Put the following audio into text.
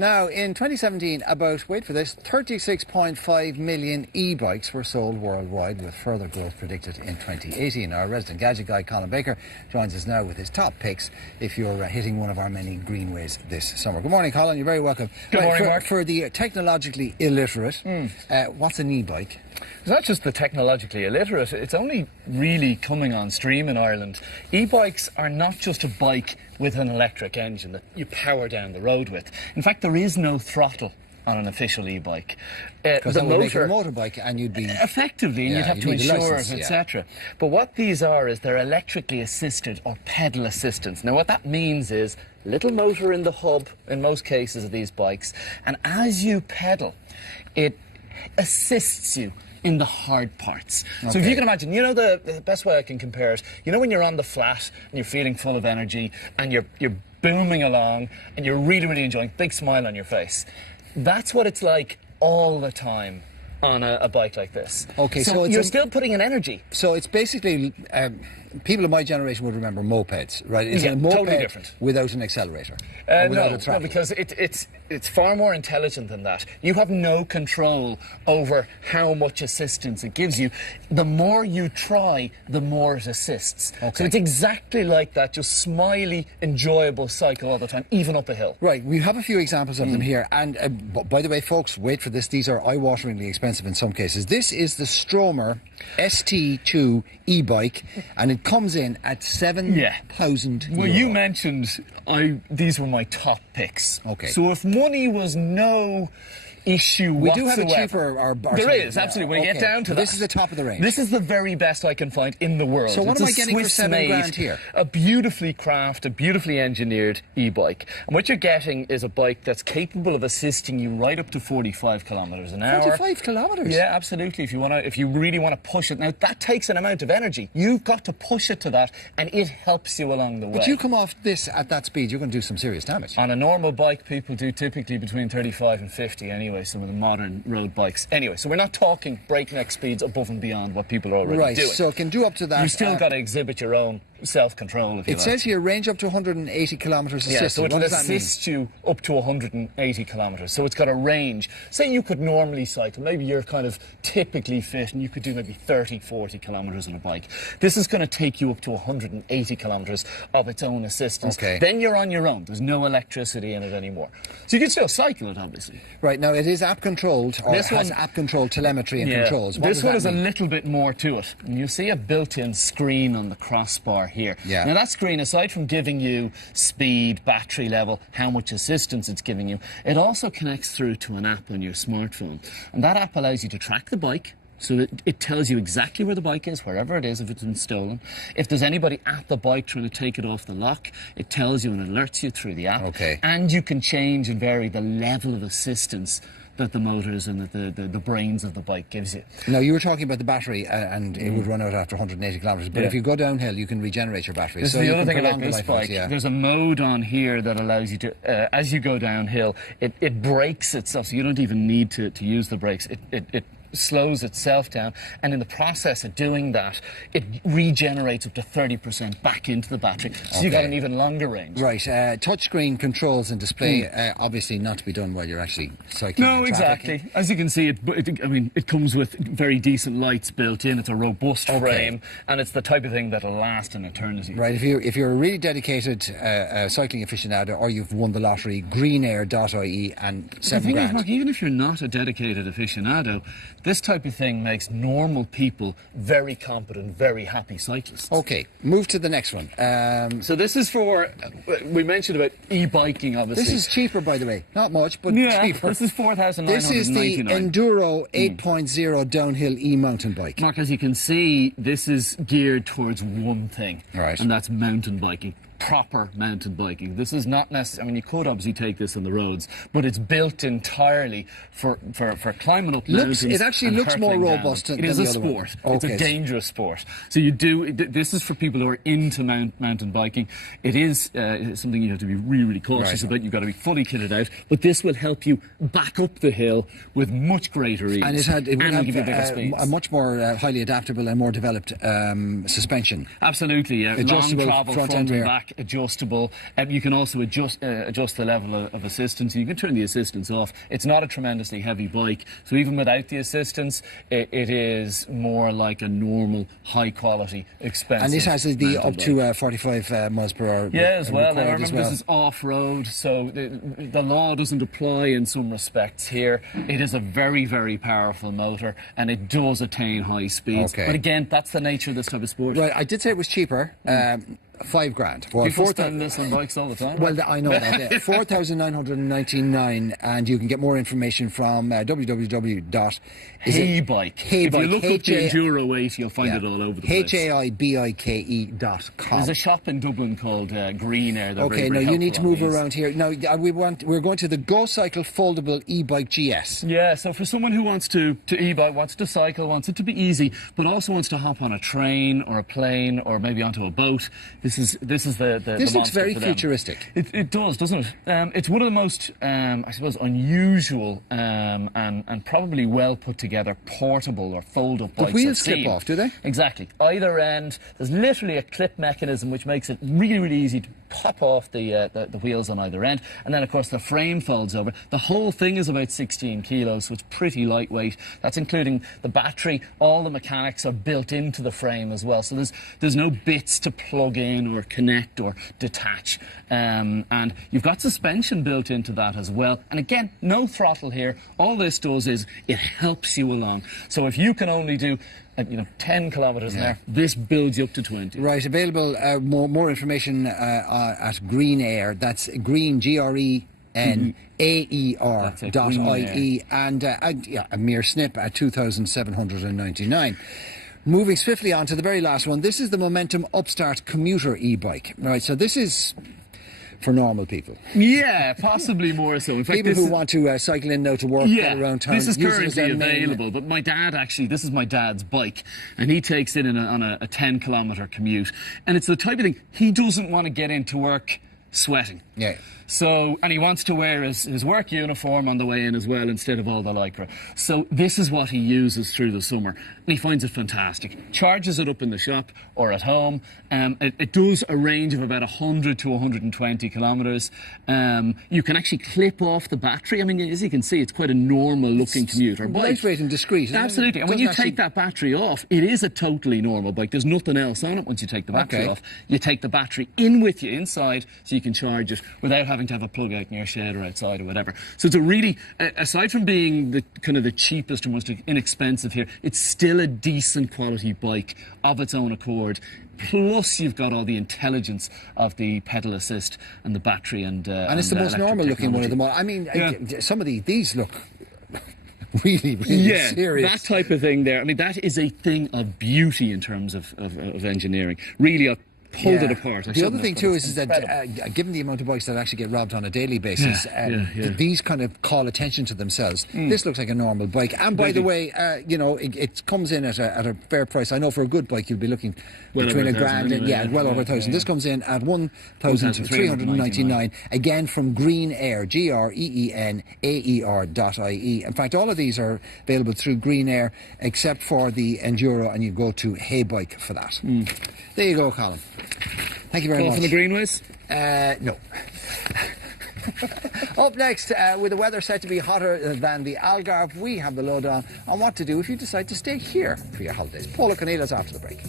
Now, in 2017, about, wait for this, 36.5 million e-bikes were sold worldwide, with further growth predicted in 2018. Our resident Gadget guy, Colin Baker, joins us now with his top picks if you're hitting one of our many greenways this summer. Good morning, Colin. You're very welcome. Good morning, Mark. For the technologically illiterate, what's an e-bike? It's not just the technologically illiterate, it's only really coming on stream in Ireland. E-bikes are not just a bike with an electric engine that you power down the road with. In fact, there is no throttle on an official e-bike. Because that would make it a motorbike and you'd be... Effectively, and you'd have to insure it, etc. But what these are is they're electrically assisted or pedal assistance. Now, what that means is little motor in the hub, in most cases of these bikes, and as you pedal, it assists you in the hard parts. Okay. So if you can imagine, you know, the best way I can compare it, you know when you're on the flat and you're feeling full of energy and you're booming along and you're really, really enjoying, big smile on your face. That's what it's like all the time on a bike like this. Okay, so you're still putting in energy. So it's basically, people of my generation would remember mopeds, right? It's a moped totally different. Without an accelerator. No, because it's far more intelligent than that. You have no control over how much assistance it gives you. The more you try, the more it assists. Okay. So it's exactly like that, just smiley, enjoyable cycle all the time, even up a hill. Right, we have a few examples of them here. And by the way, folks, wait for this. These are eye-wateringly expensive in some cases. This is the Stromer ST2 e-bike, and it comes in at €7,000. Well, you mentioned these were my top picks. Okay. So if money was no issue we whatsoever. Do have a cheaper... There is, absolutely. When you get down to that. This is the top of the range. This is the very best I can find in the world. So what am I getting for $7,000 here? A beautifully crafted, beautifully engineered e-bike. And what you're getting is a bike that's capable of assisting you right up to 45 kilometres an hour. 45 kilometres? Yeah, absolutely. If you really want to push it. Now, that takes an amount of energy. You've got to push it to that, and it helps you along the way. But you come off this at that speed, you're going to do some serious damage. On a normal bike, people do typically between 35 and 50 anyway. Some of the modern road bikes. Anyway, so we're not talking breakneck speeds above and beyond what people are already doing. Right, so it can do up to that. You've still got to exhibit your own self-control, if you like. It says here range up to 180 kilometres assisted. Yeah, so it will assist you up to 180 kilometres. So it's got a range. Say you could normally cycle, maybe you're kind of typically fit and you could do maybe 30, 40 kilometres on a bike. This is going to take you up to 180 kilometres of its own assistance. Okay. Then you're on your own. There's no electricity in it anymore. So you can still cycle it, obviously. Right, now it is app-controlled, or it has app-controlled telemetry and controls. This one is a little bit more to it. And you see a built-in screen on the crossbar here. Yeah. Now that screen, aside from giving you speed, battery level, how much assistance it's giving you, it also connects through to an app on your smartphone. And that app allows you to track the bike, so that it tells you exactly where the bike is, wherever it is, if it's been stolen. If there's anybody at the bike trying to take it off the lock, it tells you and alerts you through the app. Okay. And you can change and vary the level of assistance that the motors and the brains of the bike gives you. Now, you were talking about the battery, and it would run out after 180 kilometres, but if you go downhill, you can regenerate your battery. This is the other thing about this bike. There's a mode on here that allows you to, as you go downhill, it brakes itself, so you don't even need to use the brakes. It slows itself down, and in the process of doing that, it regenerates up to 30% back into the battery, so you got an even longer range. Right, touchscreen controls and display, obviously not to be done while you're actually cycling. No, exactly. As you can see, it comes with very decent lights built in. It's a robust frame, and it's the type of thing that'll last an eternity. Right, if you're a really dedicated cycling aficionado, or you've won the lottery, greenair.ie and $7,000. The thing is, Mark, even if you're not a dedicated aficionado, this type of thing makes normal people very competent, very happy cyclists. Okay, move to the next one. So this is for, we mentioned about e-biking, obviously. This is cheaper, by the way. Not much, but cheaper. This is $4,999. This is the Enduro 8.0 downhill e-mountain bike. Mark, as you can see, this is geared towards one thing, and that's mountain biking. Proper mountain biking. This is not necessarily, I mean, you could obviously take this on the roads, but it's built entirely for climbing up mountains. It actually looks more robust than the other one. It is a sport. It's a dangerous sport. So this is for people who are into mountain biking. It is something you have to be really, really cautious about. You've got to be fully kitted out, but this will help you back up the hill with much greater ease. And it will have give you bigger speeds. A much more highly adaptable and more developed suspension. Absolutely, yeah. Adjustable Long travel front and back. back, adjustable. You can also adjust the level of assistance. You can turn the assistance off. It's not a tremendously heavy bike, so even without the assistance, it is more like a normal, high-quality, expensive. And this has the up to 45 miles per hour. Yeah, as well. Now, remember, this is off-road, so the law doesn't apply in some respects here. It is a very, very powerful motor, and it does attain high speeds. Okay. But again, that's the nature of this type of sport. Right, I did say it was cheaper. $5,000. Well, people spend this on bikes all the time. Well, I know that. Yeah. 4,999, and you can get more information from www.haybike. If you look up the Enduro 8, you'll find it all over the place. haibike.com. There's a shop in Dublin called Green Air. Okay, now you need to move around here. Now we're going to the Go Cycle Foldable e-bike GS. Yeah, so for someone who wants to e-bike, wants to cycle, wants it to be easy, but also wants to hop on a train or a plane or maybe onto a boat. This is the This looks very futuristic. It does, doesn't it? It's one of the most, I suppose, unusual and probably well put together portable or fold-up bikes. The wheels slip off, do they? Exactly. Either end, there's literally a clip mechanism which makes it really, really easy to pop off the wheels on either end, and then of course the frame folds over. The whole thing is about 16 kilos, so it's pretty lightweight. That's including the battery. All the mechanics are built into the frame as well, so there's no bits to plug in or connect or detach, and you've got suspension built into that as well. And again, no throttle here. All this does is it helps you along. So if you can only do 10 kilometres an hour, this builds you up to 20. Right, available more information at Green Air. That's Green, GRENAER.ie, and a mere snip at 2,799. Moving swiftly on to the very last one. This is the Momentum Upstart commuter e-bike. Right, so this is for normal people. Yeah, possibly more so. In fact, people who want to cycle in now to work, get around town. This is currently available, but my dad this is my dad's bike, and he takes it on a 10-kilometre commute. And it's the type of thing, he doesn't want to get into work sweating. Yeah. So, and he wants to wear his work uniform on the way in as well, instead of all the lycra. So this is what he uses through the summer, and he finds it fantastic. Charges it up in the shop or at home. It does a range of about 100 to 120 kilometres. You can actually clip off the battery. I mean, as you can see, it's quite a normal-looking commuter bike. Lightweight and discreet. Absolutely. And when you take that battery off, it is a totally normal bike. There's nothing else on it once you take the battery off. You take the battery in with you inside, so you can charge it without having to have a plug out in your shed or outside or whatever. So it's a really, aside from being the kind of the cheapest or most inexpensive here, it's still a decent quality bike of its own accord. Plus, you've got all the intelligence of the pedal assist and the battery and it's the most normal looking one of them all. I mean, some of these look really, really serious. That type of thing there. I mean, that is a thing of beauty in terms of engineering. Really, pulled it apart. The other thing too is that given the amount of bikes that actually get robbed on a daily basis, these kind of call attention to themselves. This looks like a normal bike, and by the way, it comes in at a fair price. I know for a good bike you'll be looking between $1,000 and well over 1,000. This comes in at 1,399. Again from Green Air, GRENAER.ie. In fact, all of these are available through Green Air, except for the Enduro, and you go to Haybike for that. There you go, Colin. Thank you very much. For the greenways? No. Up next, with the weather set to be hotter than the Algarve, we have the lowdown on what to do if you decide to stay here for your holidays. Paul O'Conneill's after the break.